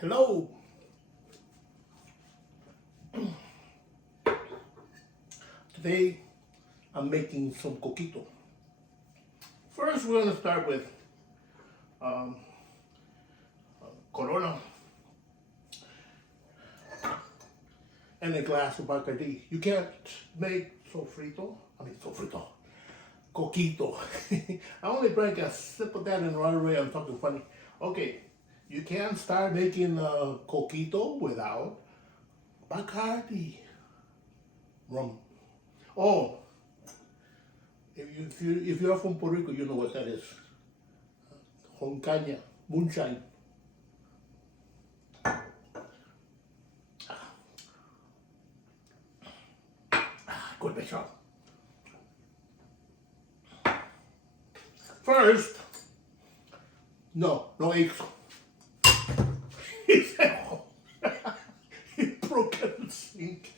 Hello. Today I'm making some coquito. First we're going to start with um, Corona and a glass of Bacardi. You can't make coquito. I only drank a sip of that and right away I'm talking funny. Okay, you can't start making coquito without Bacardi rum. Oh, if you're from Puerto Rico, you know what that is. Honcaña, moonshine. Good picture. First, no eggs. He said, oh. He broke in the sink.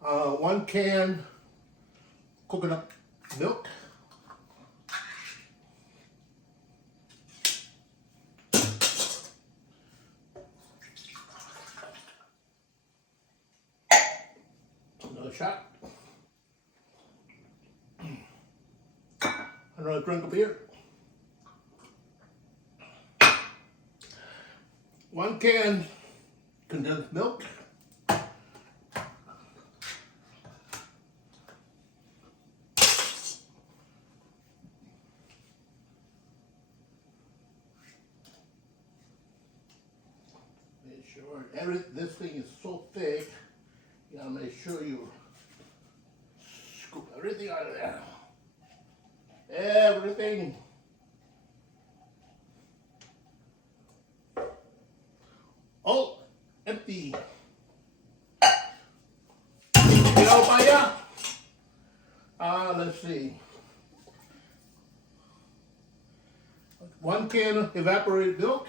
1 can coconut milk. Another shot. Another drink of beer. 1 can condensed milk. Make sure this thing is so thick, you gotta make sure you scoop everything out of there. Everything. Oh, empty. Go para allá. Let's see. 1 can of evaporated milk.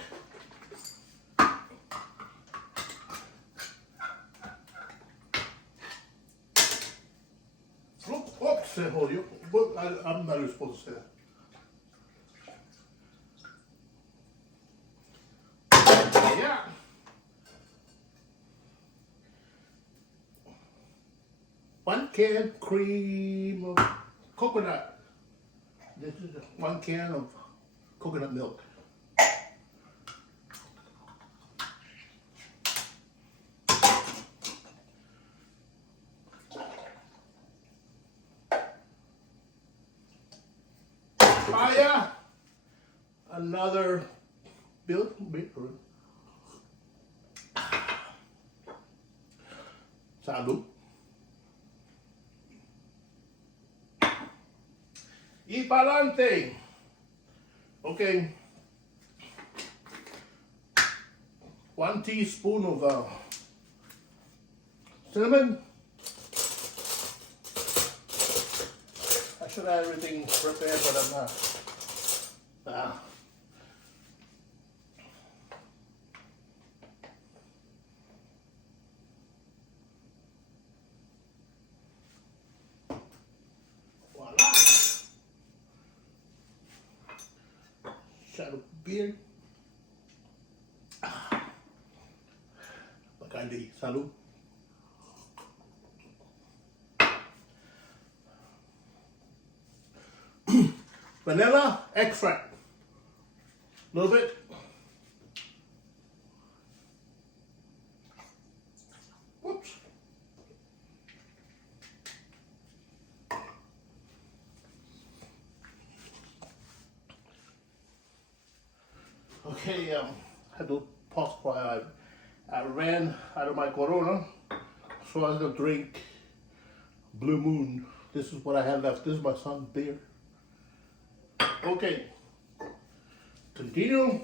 Oops, se jodió. I'm not supposed to say that. Yeah. 1 can cream of coconut. This is 1 can of coconut milk. Fire. Another beetroot. Salud. Y pa'lante. Okay. 1 teaspoon of cinnamon. I should have everything prepared, but I'm not. Voila. Shot of beer. Bacardi, salud. Vanilla extract. A little bit. Whoops. Okay, I had to pause while I ran out of my Corona, so I was gonna drink Blue Moon. This is what I had left. This is my son's beer. Okay, continue.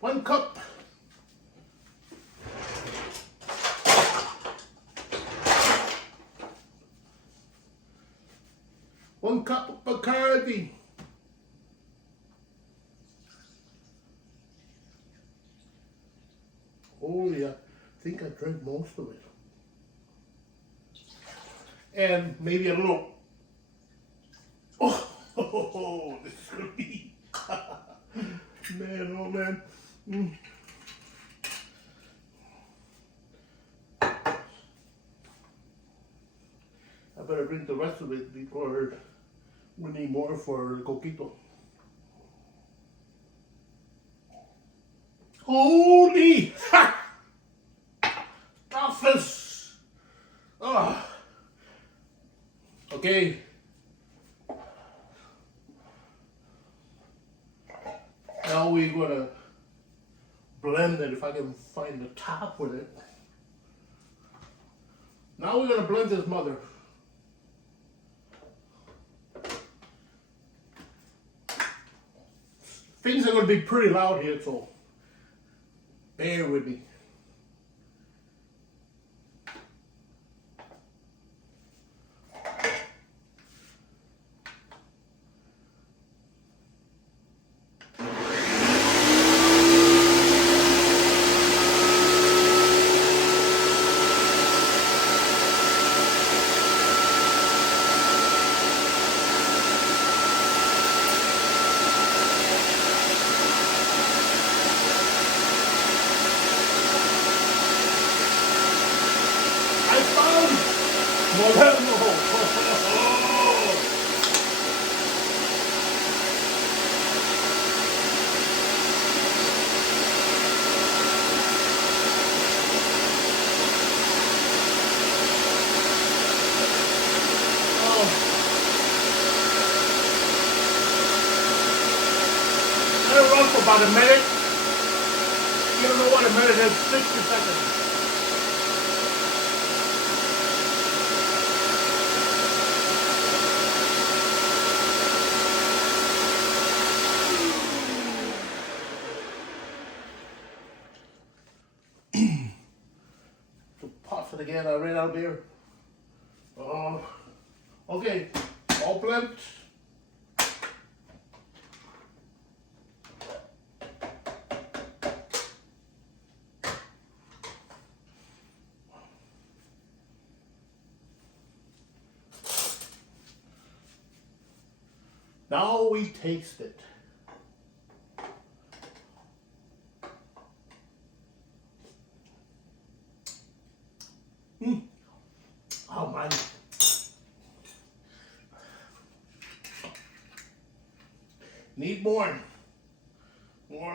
1 cup. One cup of Bacardi. Holy, I think I drank most of it. and maybe a little. Oh, this is gonna be man, oh man. Mm. I better drink the rest of it before we need more for the coquito. Holy toughest! Oh. Okay. Now we're gonna blend it if I can find the top with it. Now we're gonna blend this mother. Things are gonna be pretty loud here, so bear with me. Moderno. Let it run for about a minute. You don't know what a minute is, 60 seconds. Pause it again, I ran out of beer. Okay, all blend. Now we taste it. Oh man. Need more. More.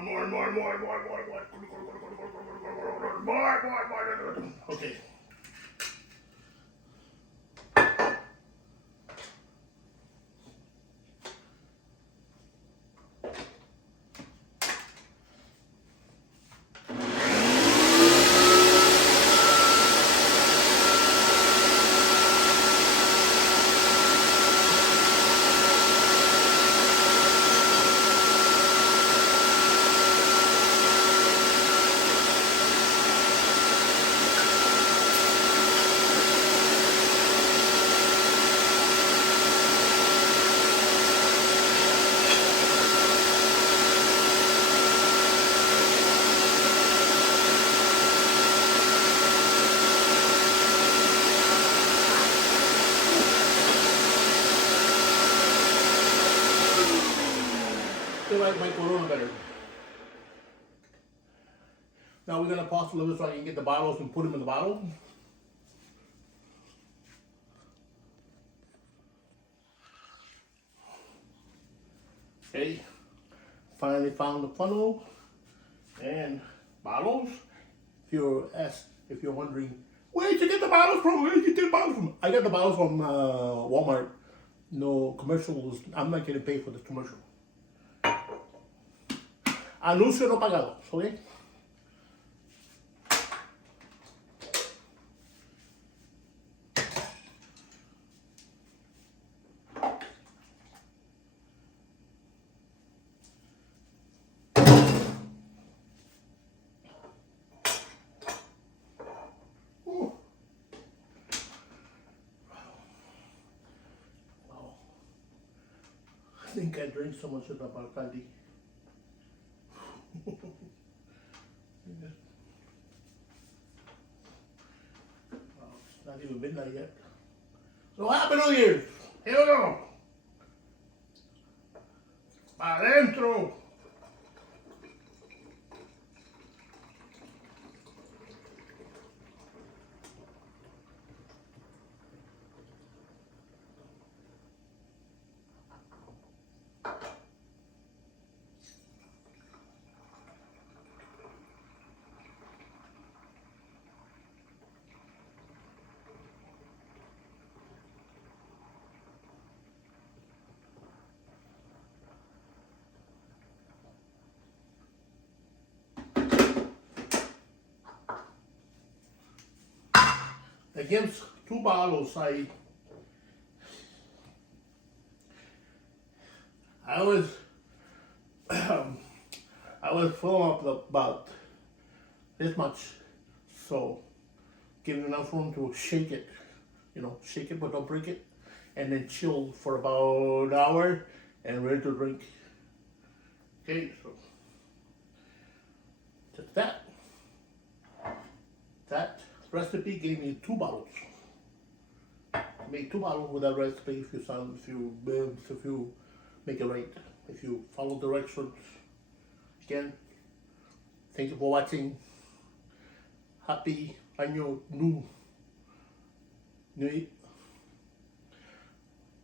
Okay. I like my Corona better. Now we're gonna pause a little bit so I can get the bottles and put them in the bottle. Okay, finally found the funnel and bottles. If you're wondering, where'd you get the bottles from? Where'd you get the bottles from? I got the bottles from Walmart. No commercials. I'm not getting paid for this commercial. Anuncio no pagado, ¿ok? I think I drank so much of the Bacardi. It's not even midnight yet. So Happy New Year. Here we go. Pa' adentro. Against 2 bottles, I was I was full up about this much, so give it enough room to shake it, shake it but don't break it, and then chill for about an hour and ready to drink. Okay, so just that. That recipe gave me 2 bottles. I made 2 bottles with that recipe. If you make it right, if you follow directions. Again, thank you for watching. Happy Año New.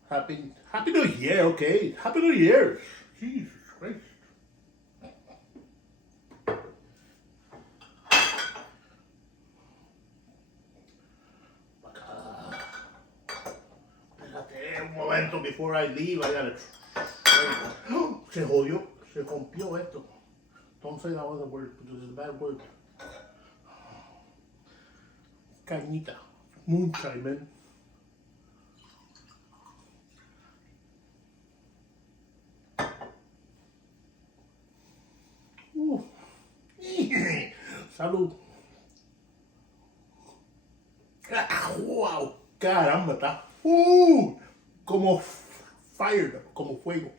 Happy New Year, okay? Happy New Year. Jesus Christ. Un momento, before I leave, I gotta. Se jodió, se rompió esto. Don't say that other word because it's a bad word. Cañita. Moonshine, man. Salud. Wow. Caramba, está. Como fire, como fuego.